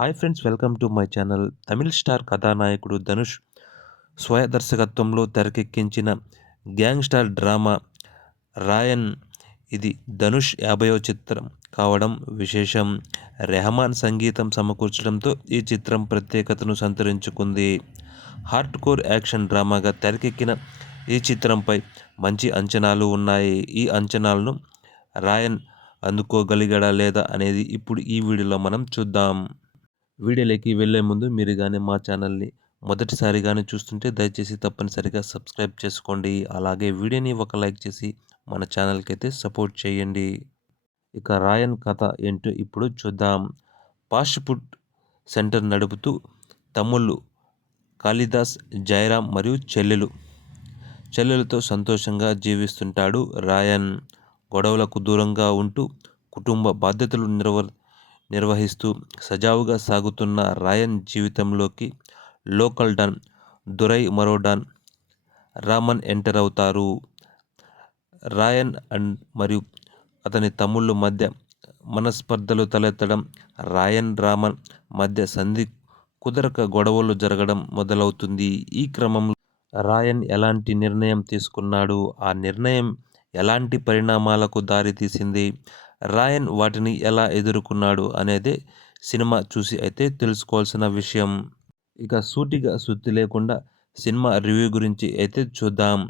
Hi friends, welcome to my channel. Tamil star కథానాయకుడు ధనుష్ స్వయ దర్శకత్వంలో తెరకెక్కించిన గ్యాంగ్స్టర్ డ్రామా రాయన్. ఇది ధనుష్ 50వ చిత్రం కావడం విశేషం. రెహమాన్ సంగీతం సమకూర్చడంతో ఈ చిత్రం ప్రత్యేకతను సంతరించుకుంది. హార్డ్ కోర్ యాక్షన్ డ్రామాగా తెరకెక్కిన ఈ చిత్రంపై మంచి అంచనాలు ఉన్నాయి. ఈ అంచనాలను రాయన్ అందుకోగలిగాడా లేదా అనేది ఇప్పుడు ఈ వీడియోలో మనం చూద్దాం. వీడియోలోకి వెళ్ళే ముందు మీరు కానీ మా ఛానల్ని మొదటిసారిగానే చూస్తుంటే దయచేసి తప్పనిసరిగా సబ్స్క్రైబ్ చేసుకోండి. అలాగే వీడియోని ఒక లైక్ చేసి మన ఛానల్కి అయితే సపోర్ట్ చేయండి. ఇక రాయన్ కథ ఏంటో ఇప్పుడు చూద్దాం. ఫాస్ట్ ఫుడ్ సెంటర్ నడుపుతూ తమ్ముళ్ళు కాళిదాస్, జయరాం మరియు చెల్లెలతో సంతోషంగా జీవిస్తుంటాడు రాయన్. గొడవలకు దూరంగా ఉంటూ కుటుంబ బాధ్యతలు నిర్వహిస్తూ సజావుగా సాగుతున్న రాయన్ జీవితంలోకి లోకల్ డాన్ దురై మరో డాన్ రామన్ ఎంటర్ అవుతారు. రాయన్ మరియు అతని తమ్ముళ్ళ మధ్య మనస్పర్ధలు తలెత్తడం, రామన్ మధ్య సంధి కుదరక గొడవలు జరగడం మొదలవుతుంది. ఈ క్రమంలో రాయన్ ఎలాంటి నిర్ణయం తీసుకున్నాడు, ఆ నిర్ణయం ఎలాంటి పరిణామాలకు దారితీసింది, రాయన్ వాటిని ఎలా ఎదుర్కొన్నాడు అనేదే సినిమా చూసి అయితే తెలుసుకోవాల్సిన విషయం. ఇక సూటిగా సుత్తి లేకుండా సినిమా రివ్యూ గురించి అయితే చూద్దాం.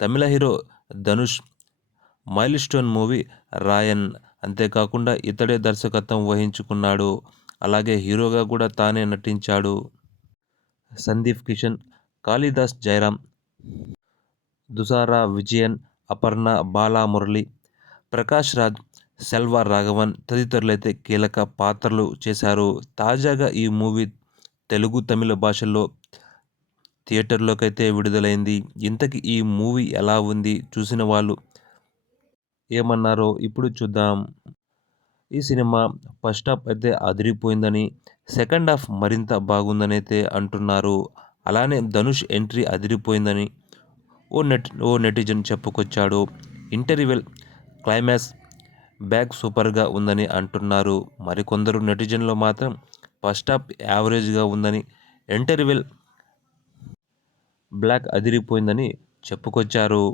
Tamil hero Dhanush milestone movie Raayan. అంతేకాకుండా ఇతడే దర్శకత్వం వహించుకున్నాడు. అలాగే హీరోగా కూడా తానే నటించాడు. సందీప్ కిషన్, కాళిదాస్, జయరాం, దుసారా విజయన్, అపర్ణ, బాలమురళి, ప్రకాష్ రాజ్, సెల్వ రాఘవన్ తదితరులైతే కీలక పాత్రలు చేశారు. తాజాగా ఈ మూవీ తెలుగు, తమిళ భాషల్లో థియేటర్లోకైతే విడుదలైంది. ఇంతకీ ఈ మూవీ ఎలా ఉంది, చూసిన వాళ్ళు ఏమన్నారో ఇప్పుడు చూద్దాం. ఈ సినిమా ఫస్ట్ హాఫ్ అయితే అదిరిపోయిందని, సెకండ్ హాఫ్ మరింత బాగుందని అయితే అంటున్నారు. అలానే ధనుష్ ఎంట్రీ అదిరిపోయిందని ఓ నెటిజన్ చెప్పుకొచ్చాడు. ఇంటర్వెల్ క్లైమాక్స్ బ్యాక్ సూపర్గా ఉందని అంటున్నారు. మరికొందరు నెటిజన్లు మాత్రం ఫస్ట్ హాఫ్ యావరేజ్గా ఉందని, ఇంటర్వెల్ బ్లాక్ అదిరిపోయిందని చెప్పుకొచ్చారు.